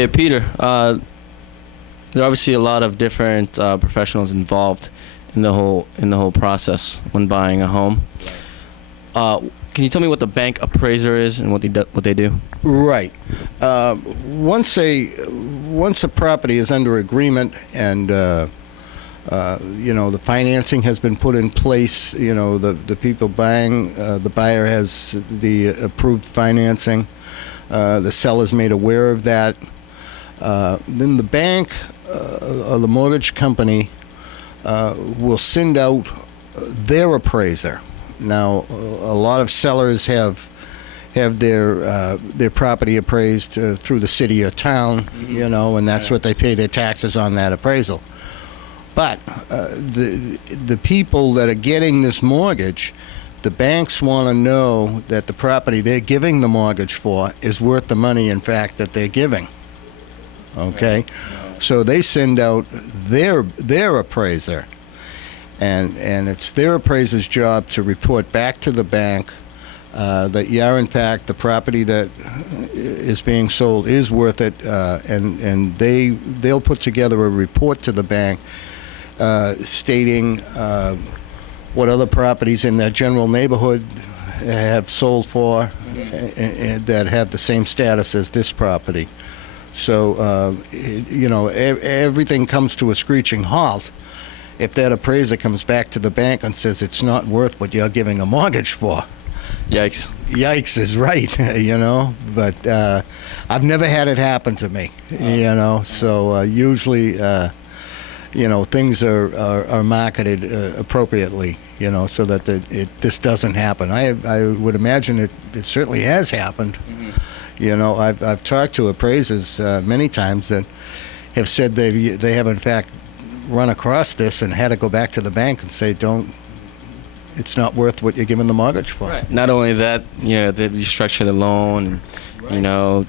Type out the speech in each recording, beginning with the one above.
Okay, Peter. There are obviously a lot of different professionals involved in the whole process when buying a home. Can you tell me what the bank appraiser is and what they do? Right. Once a property is under agreement and the financing has been put in place, the people buying, the buyer has the approved financing, the seller's made aware of that, then the bank or the mortgage company will send out their appraiser. Now, a lot of sellers have their property appraised through the city or town, and that's what they pay their taxes on, that appraisal. But the people that are getting this mortgage, the banks want to know that the property they're giving the mortgage for is worth the money, in fact, that they're giving. Okay? So they send out their appraiser. And it's their appraiser's job to report back to the bank that, in fact, the property that is being sold is worth it, and they'll put together a report to the bank stating what other properties in that general neighborhood have sold for, and that have the same status as this property. So, everything comes to a screeching halt if that appraiser comes back to the bank and says it's not worth what you're giving a mortgage for. Yikes. Yikes is right, but I've never had it happen to me, so usually, things are marketed appropriately, so that this doesn't happen. I would imagine it certainly has happened. I've talked to appraisers many times that have said they have in fact run across this and had to go back to the bank and say, it's not worth what you're giving the mortgage for. Right. Not only that, they restructure the loan, and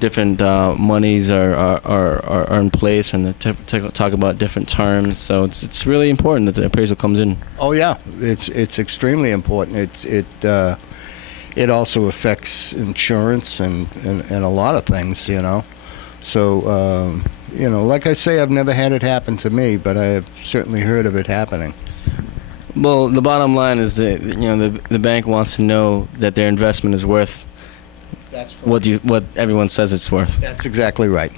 different monies are in place, and they talk about different terms. So it's really important that the appraisal comes in. Oh yeah, it's extremely important. It also affects insurance and a lot of things, So, like I say, I've never had it happen to me, but I have certainly heard of it happening. Well, the bottom line is that the bank wants to know that their investment is worth what everyone says it's worth. That's exactly right.